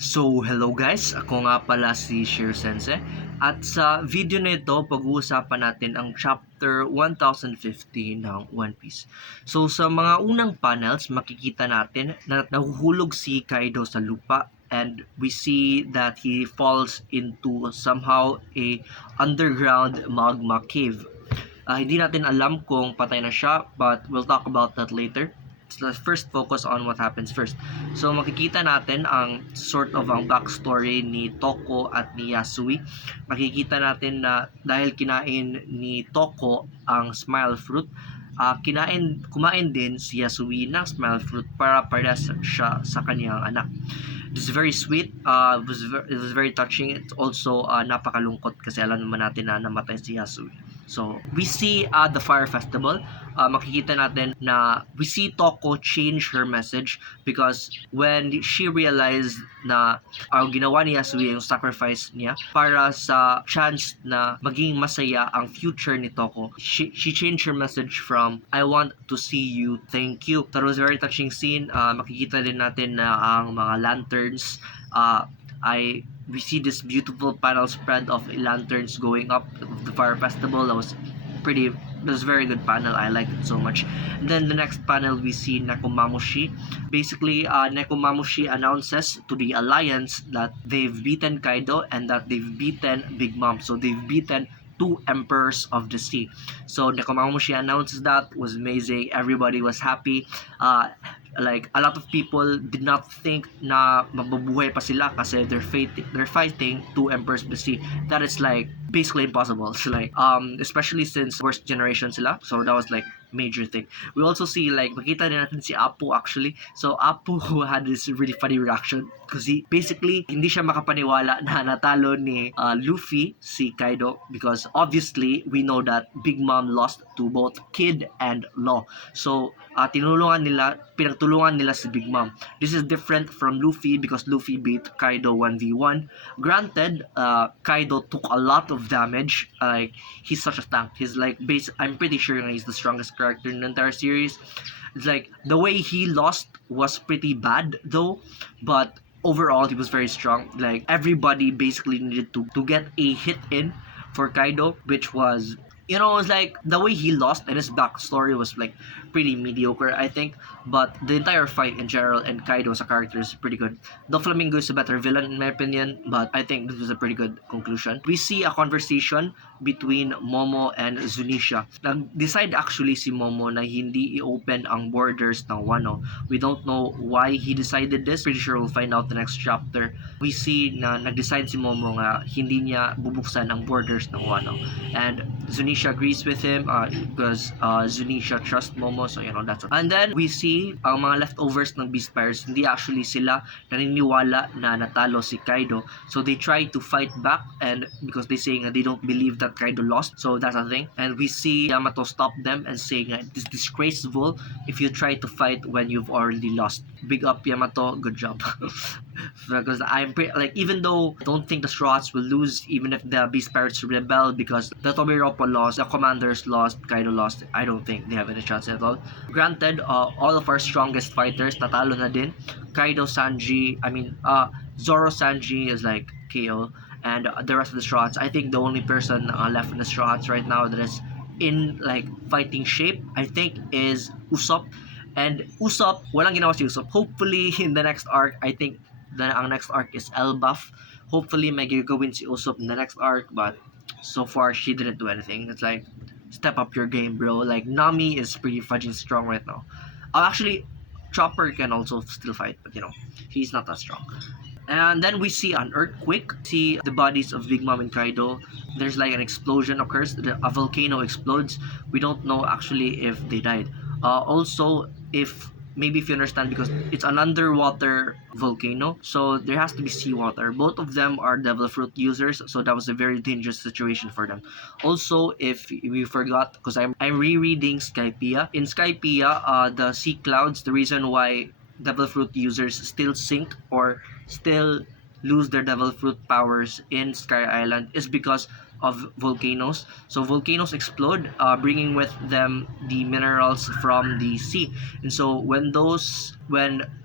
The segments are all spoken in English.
So, hello guys! Ako nga pala si 𝙲𝚘𝚙𝚎 at sa video na ito, pag-uusapan natin ang chapter 1050 ng One Piece. So, sa mga unang panels, makikita natin na nahuhulog si Kaido sa lupa and we see that he falls into somehow a underground magma cave. Hindi natin alam kung patay na siya, but we'll talk about that later. Let's first focus on what happens first. So makikita natin ang sort of ang backstory ni Toko at ni Yasui. Makikita natin na dahil kinain ni Toko ang smile fruit, kumain din si Yasui ng smile fruit para siya sa kanyang anak. This is very sweet. It was very touching. It's also napakalungkot kasi alam naman natin na namatay si Yasui. So, we see the Fire Festival. Makikita natin na we see Toko change her message because when she realized na ginawa ni Yasui yung sacrifice niya para sa chance na maging masaya ang future ni Toko, she changed her message from I want to see you, thank you. That was a very touching scene. Makikita din natin na ang mga lanterns we see this beautiful panel spread of lanterns going up of the Fire Festival. That was a very good panel. I liked it so much. And then the next panel, we see Nekomamushi. Basically, Nekomamushi announces to the Alliance that they've beaten Kaido and that they've beaten Big Mom. So they've beaten two emperors of the sea. So Nekomamushi announces that. Was amazing. Everybody was happy. Like a lot of people did not think na mabubuhay pa sila kasi they're fighting two emperors of the sea. That is like basically impossible. So like especially since worst generation sila. So that was like major thing. We also see like makita din natin si Apu actually. So Apu had this really funny reaction because basically hindi siya makapaniwala na natalo ni Luffy si Kaido because obviously we know that Big Mom lost to both Kid and Law. So pinagtulungan nila si Big Mom. This is different from Luffy because Luffy beat Kaido 1v1. Granted, Kaido took a lot of damage. Like he's such a tank. He's like I'm pretty sure he's the strongest character in the entire series. It's like the way he lost was pretty bad though, but overall he was very strong. Like everybody basically needed to get a hit in for Kaido, which was it was like the way he lost and his backstory was like pretty mediocre, I think. But the entire fight in general and Kaido as a character is pretty good. Doflamingo is a better villain in my opinion, but I think this was a pretty good conclusion. We see a conversation between Momo and Zunisha. Nag-decide actually si Momo na hindi i-open ang borders ng Wano. We don't know why he decided this. Pretty sure we'll find out the next chapter. We see na nag-decide si Momo nga hindi niya bubuksan ang borders ng Wano. And Zunisha agrees with him because Zunisha trusts Momo, so that's it. And then we see ang mga leftovers ng Beast Pirates, hindi actually sila naniniwala na natalo si Kaido, so they try to fight back, and because they saying that they don't believe that Kaido lost, so that's a thing. And we see Yamato stop them and saying that it is disgraceful if you try to fight when you've already lost. Big up Yamato, good job. Because even though I don't think the Straw Hats will lose, even if the Beast Pirates rebel, because the Tobiroppo lost, the Commanders lost, Kaido lost, I don't think they have any chance at all. Granted, all of our strongest fighters natalo na din. Kaido, Sanji, Zoro, Sanji is like KO, and the rest of the Straw Hats, I think the only person left in the Straw Hats right now that is in like fighting shape, I think, is Usopp. And Usopp, walang ginawa si Usopp. Hopefully in the next arc, I think ang next arc is Elbaf. Hopefully may gagawin si Usopp in the next arc, but so far she didn't do anything. It's like, step up your game, bro. Like Nami is pretty fudging strong right now. Actually, Chopper can also still fight, but he's not that strong. And then we see an earthquake. See the bodies of Big Mom and Kaido. There's like an explosion occurs. A volcano explodes. We don't know actually if they died. Also, if you understand, because it's an underwater volcano, so there has to be seawater. Both of them are devil fruit users, so that was a very dangerous situation for them. Also, if we forgot, because I'm rereading Skypiea. In Skypiea, the sea clouds, the reason why devil fruit users still sink or still lose their devil fruit powers in Sky Island is because of volcanoes. So volcanoes explode, bringing with them the minerals from the sea. And so when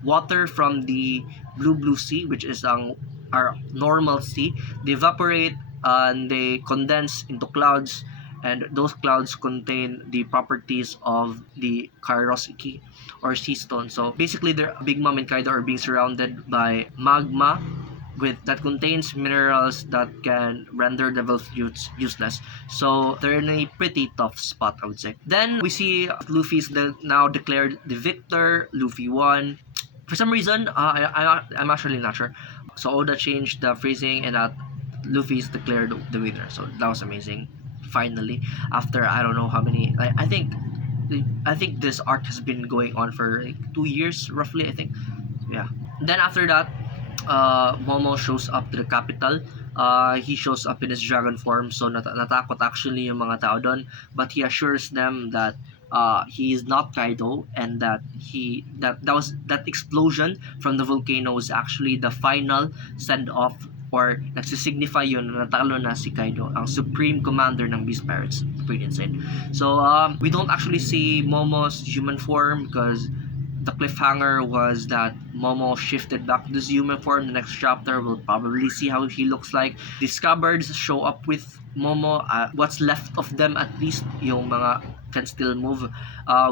water from the blue sea, which is our normal sea. They evaporate and they condense into clouds, and those clouds contain the properties of the 𝚗𝚙𝚒𝚑𝚝 or sea stone. So basically, Big Mom and Kaido are being surrounded by magma that contains minerals that can render devil fruits useless. So they're in a pretty tough spot, I would say. Then we see Luffy's now declared the victor. Luffy won. For some reason, I'm actually not sure. So Oda changed the phrasing and that Luffy's declared the winner. So that was amazing. Finally, after I don't know how many, I think this arc has been going on for like 2 years roughly. I think, yeah. Then after that, Momo shows up to the capital. He shows up in his dragon form, so natakot actually yung mga tao doon. But he assures them that he is not Kaido, and that that explosion from the volcano was actually the final send off, or nagsisignify yun na natalo na si Kaido, ang supreme commander ng Beast Pirates. Pretty insane. So we don't actually see Momo's human form because the cliffhanger was that Momo shifted back to his human form. The next chapter, we'll probably see how he looks like. The scabbards show up with Momo. What's left of them, at least, yung mga can still move.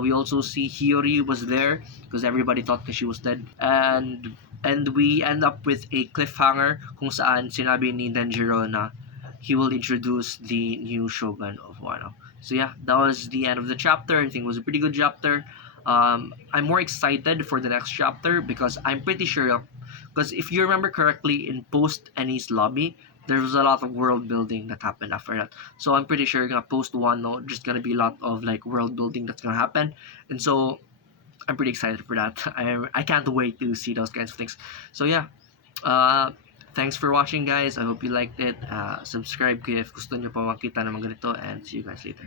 We also see Hiyori was there because everybody thought she was dead. And we end up with a cliffhanger kung saan sinabi ni Denjiro na he will introduce the new Shogun of Wano. So yeah, that was the end of the chapter. I think it was a pretty good chapter. I'm more excited for the next chapter because I'm pretty sure, because if you remember correctly, in post Enies lobby, there was a lot of world building that happened after that. So I'm pretty sure post Wano, just gonna be a lot of like world building that's gonna happen, and so I'm pretty excited for that. I can't wait to see those kinds of things. So yeah, thanks for watching, guys. I hope you liked it. Subscribe if gusto nyo pa makita ng mga ganito, and see you guys later.